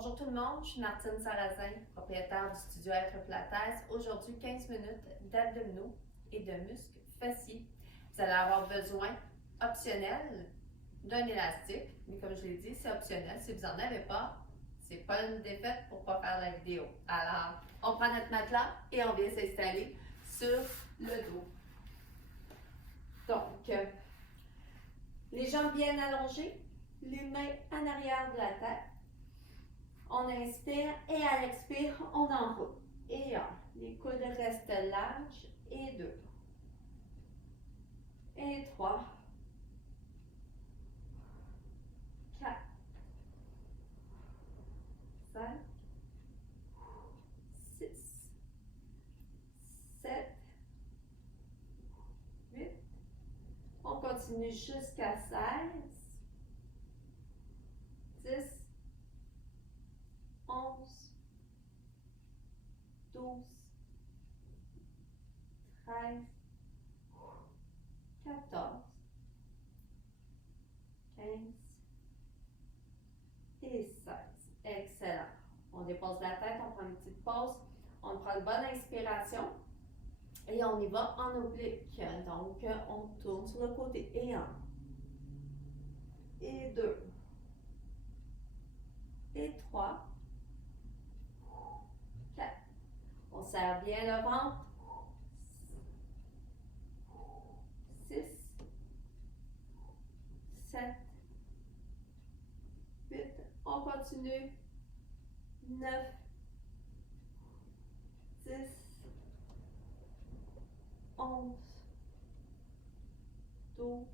Bonjour tout le monde, je suis Martine Sarrazin, propriétaire du studio Être Pilates. Aujourd'hui, 15 minutes d'abdominaux et de muscles fessiers. Vous allez avoir besoin, optionnel, d'un élastique, mais comme je l'ai dit, c'est optionnel. Si vous n'en avez pas, c'est pas une défaite pour ne pas faire la vidéo. Alors, on prend notre matelas et on vient s'installer sur le dos. Donc, les jambes bien allongées, les mains en arrière de la tête. On inspire et à l'expire, on enroule. Et un. Les coudes restent larges. Et 2. Et 3. 4. 5. 6. 7. 8. On continue jusqu'à 16. 10. 11, 12, 13, 14, 15 et 16. Excellent. On dépose la tête, on prend une petite pause, on prend une bonne inspiration et on y va en oblique. Donc, on tourne sur le côté. Et 1, et 2, et 3, 4. On serre bien le ventre. 6, 7, 8. On continue. 9, 10, 11, 12,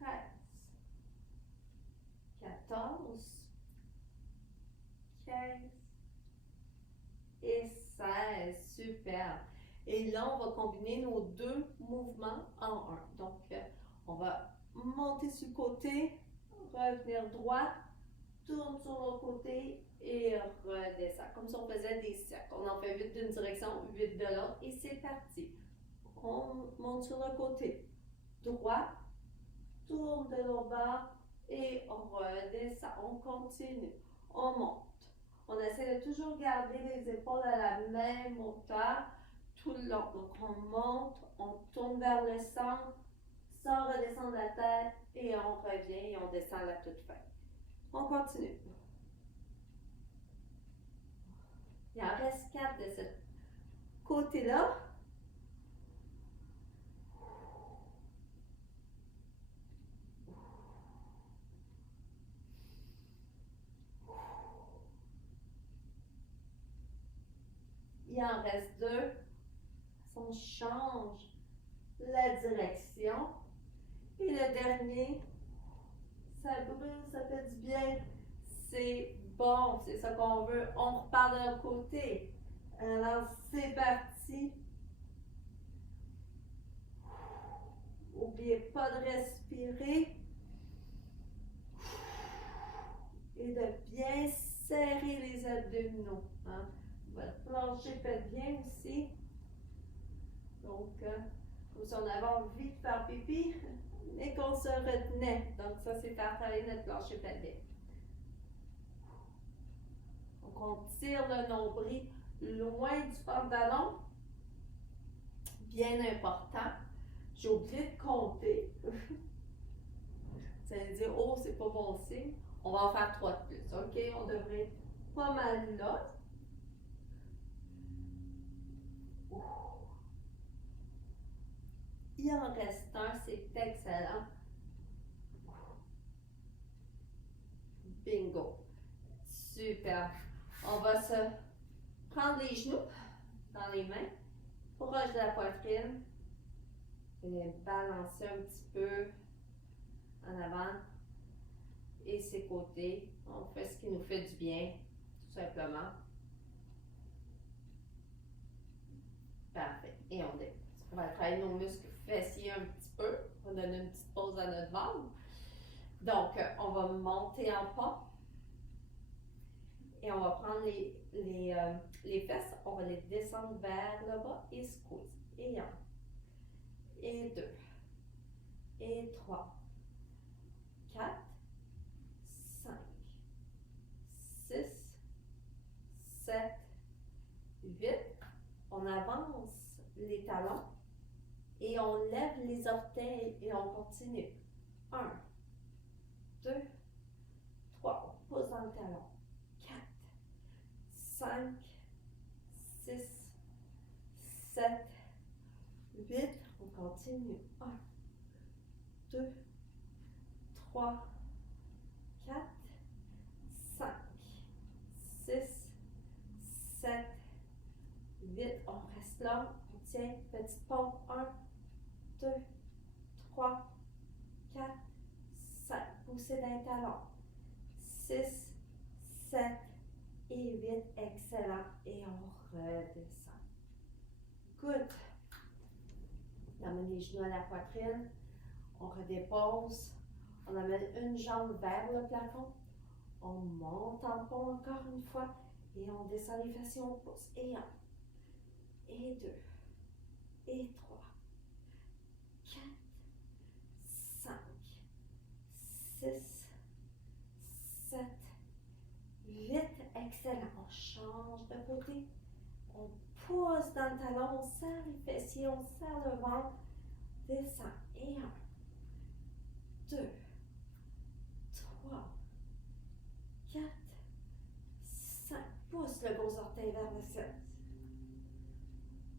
13, 14, 15 et 16. Super. Et là, on va combiner nos deux mouvements en un. Donc, on va monter sur le côté, revenir droit, tourne sur l'autre côté et redescend. Comme si on faisait des cercles. On en fait 8 d'une direction, 8 de l'autre et c'est parti. On monte sur le côté droit, tourne de l'autre bord et on redescend. On continue. On monte. On essaie de toujours garder les épaules à la même hauteur tout le long. Donc, on monte, on tourne vers le centre, sans redescendre la tête et on revient et on descend à la toute fin. On continue. Il en reste 4 de ce côté-là. Il en reste 2. On change la direction. Et le dernier, ça brûle, ça fait du bien. C'est bon, c'est ça qu'on veut. On repart de l'autre côté. Alors, c'est parti. N'oubliez pas de respirer. Et de bien serrer les abdominaux. Hein? Votre plancher fait bien aussi. Donc, comme si on avait envie de faire pipi, mais qu'on se retenait. Donc, ça, c'est faire travailler notre plancher pelvien. Donc, on tire le nombril loin du pantalon. Bien important. J'ai oublié de compter. Vous allez dire, oh, c'est pas bon signe. On va en faire 3 de plus. OK? On devrait être pas mal là. Il en reste un, c'est excellent. Bingo. Super. On va se prendre les genoux dans les mains, proche de la poitrine, et balancer un petit peu en avant et ses côtés. On fait ce qui nous fait du bien, tout simplement. Parfait. Et on dépose. On va travailler nos muscles fessiers un petit peu. On va donner une petite pause à notre ventre. Donc, on va monter en pas. Et on va prendre les fesses, on va les descendre vers le bas et squeeze. Et 1, et 2, et 3, 4, 5, talon. Et on lève les orteils et on continue. 1, 2, 3. On pousse dans le talon. 4, 5, 6, 7, 8. On continue. 1, 2, 3, 4, 5, 6, 7, 8. On reste là. On tient. Petite pompe. 1, 2, 3, 4, 5. Poussez dans les talons. 6, 7 et 8. Excellent. Et on redescend. Good. On amène les genoux à la poitrine. On redépose. On amène une jambe vers le plafond. On monte en pont encore une fois. Et on descend les fessiers, on pousse. Et 1, et 2, et 3, 4, 5, 6, 7, 8. Excellent. On change de côté. On pousse dans le talon, on serre les fessiers, on serre le ventre. Descend. Et 1, 2, 3, 4, 5. Pousse le gros orteil vers le ciel.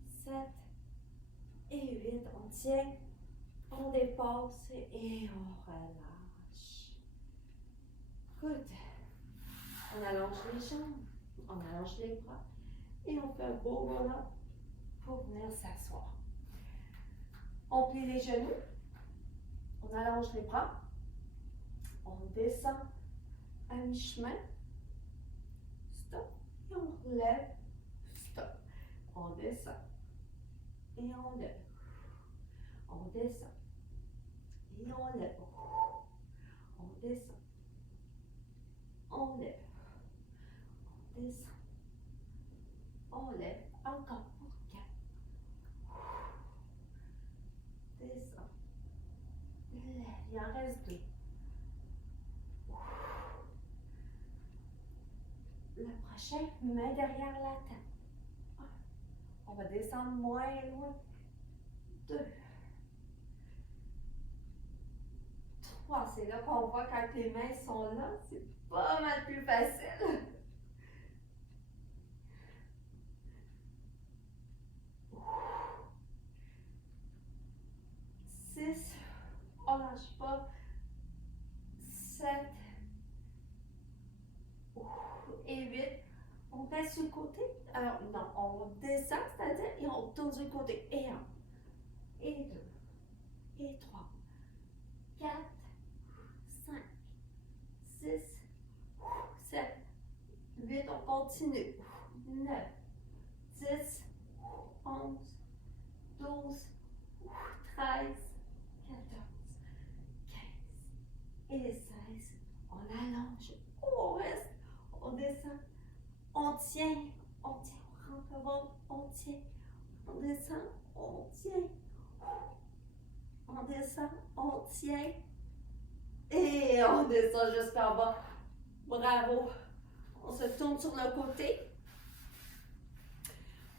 7 et 8. On tient. On dépasse et on relâche. Good. On allonge les jambes. On allonge les bras. Et on fait un beau roll-up pour venir s'asseoir. On plie les genoux. On allonge les bras. On descend à mi-chemin. Stop. Et on relève. Stop. On descend. Et on lève. On descend. Et on lève. On descend. On lève. On descend. On lève. Encore pour 4. Descend. Lève. Il en reste 2. Le prochain, main derrière la tête. On va descendre moins loin. 2. 3. C'est là qu'on voit quand les mains sont là, c'est pas mal plus facile. 6. On lâche pas. 7. Et 8. On passe sur le côté. Alors, non, on descend, c'est-à-dire, et on tourne sur le côté. Et 1, et 2, et 3, 4, 5, 6, 7, 8. On continue. 9, 10, 11, 12, 13, 14, 15 et 16. On allonge. On reste. On descend. On tient, on rentre le ventre, on tient, on descend, on tient, on descend, on tient, et on descend jusqu'en bas. Bravo. On se tourne sur le côté.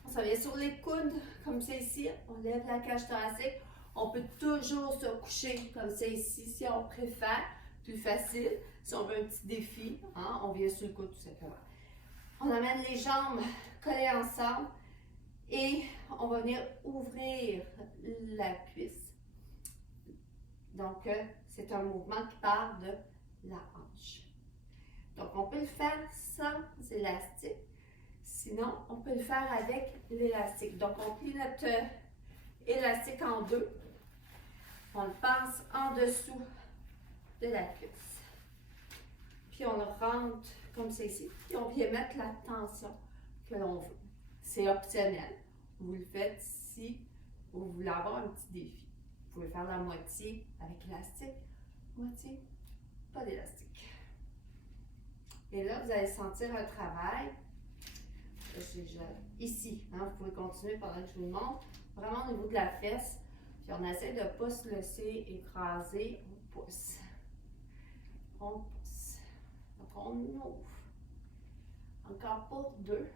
On s'en vient sur les coudes, comme c'est ici. On lève la cage thoracique. On peut toujours se coucher comme c'est ici, si on préfère. Plus facile. Si on veut un petit défi, hein, on vient sur le coude tout simplement. On amène les jambes collées ensemble et on va venir ouvrir la cuisse. Donc, c'est un mouvement qui part de la hanche. Donc, on peut le faire sans élastique. Sinon, on peut le faire avec l'élastique. Donc, on plie notre élastique en deux. On le passe en dessous de la cuisse. Puis, on le rentre comme c'est ici. Puis, on vient mettre la tension que l'on veut. C'est optionnel. Vous le faites si vous voulez avoir un petit défi. Vous pouvez faire la moitié avec élastique, moitié pas d'élastique. Et là, vous allez sentir un travail. Ici, hein, vous pouvez continuer pendant que je vous le montre. Vraiment au niveau de la fesse. Puis on essaie de ne pas se laisser écraser. On pousse. On pousse. Donc on ouvre. Encore pour 2.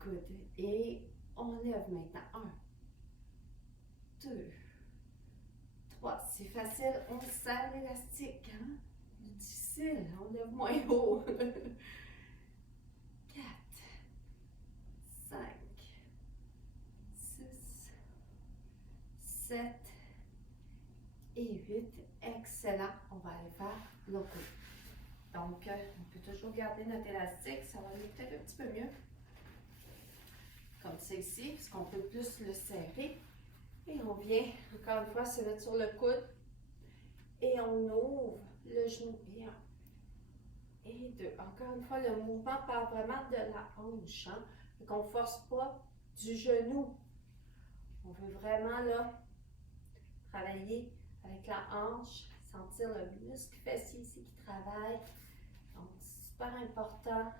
Good. Et On lève maintenant. 1, 2, 3. C'est facile, on serre l'élastique. Hein? Difficile, on lève moins haut. 4, 5, 6, 7 et 8. Excellent. On va aller faire l'autre côté. Donc, on peut toujours garder notre élastique. Ça va aller peut-être un petit peu mieux. Comme ça ici, parce qu'on peut plus le serrer. Et on vient, encore une fois, se mettre sur le coude. Et on ouvre le genou. Et 1 et 2. Encore une fois, le mouvement part vraiment de la hanche. Hein? Donc, on ne force pas du genou. On veut vraiment là travailler avec la hanche, sentir le muscle fessier ici qui travaille. Donc, super important.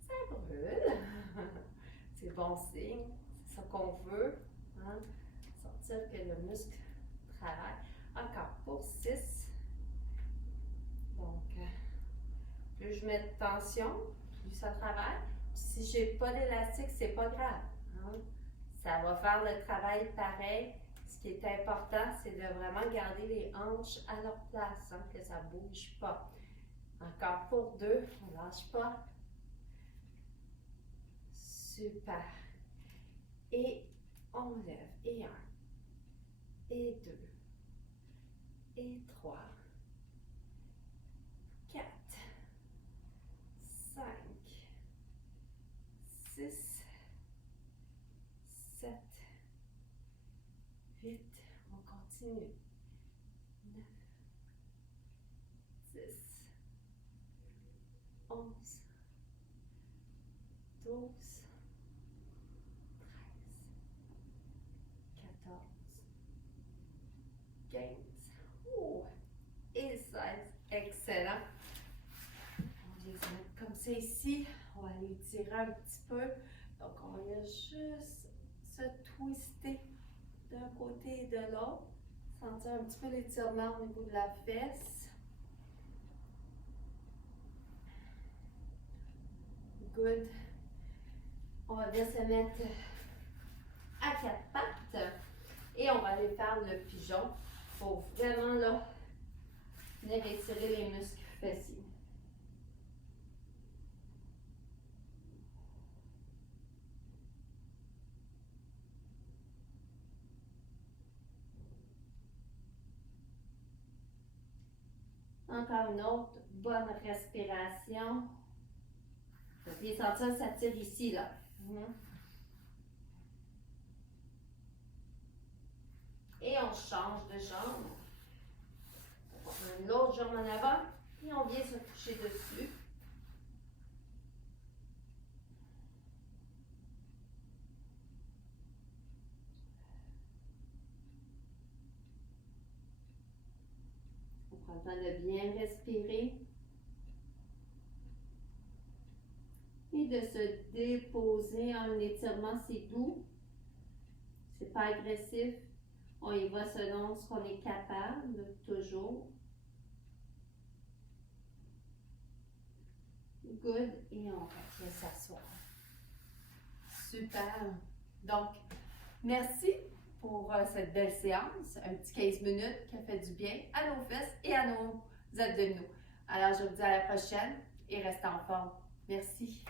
Ça brûle. C'est bon signe. C'est ça qu'on veut. Hein? Sentir que le muscle travaille. Encore pour 6. Donc, plus je mets de tension, plus ça travaille. Si je n'ai pas d'élastique, c'est pas grave. Hein? Ça va faire le travail pareil. Ce qui est important, c'est de vraiment garder les hanches à leur place, hein, que ça ne bouge pas. Encore pour 2, on ne lâche pas. Super. Et on lève. Et 1, et 2, et 3, 4, 5, 6, 7, 8, on continue. 9, 10, 11, 12, 13, 14, 15, et 16. Excellent. On vient se mettre comme ça ici. On va aller tirer un petit peu. Donc, on va juste se twister d'un côté et de l'autre. Sentir un petit peu l'étirement au niveau de la fesse. Good. On va bien se mettre à 4 pattes. Et on va aller faire le pigeon pour vraiment là, venir étirer les muscles fessiers. Encore une autre bonne respiration. Vous pouvez sentir que ça tire ici, là. Et on change de jambe. On prend l'autre jambe en avant et on vient se coucher dessus. On prend le temps de bien respirer et de se déposer. Un étirement, c'est doux. C'est pas agressif. On y va selon ce qu'on est capable, toujours. Good. Et on va s'asseoir. Super. Donc, merci pour cette belle séance. Un petit 15 minutes qui a fait du bien à nos fesses et à nos abdominaux. Alors, je vous dis à la prochaine et restez en forme. Merci.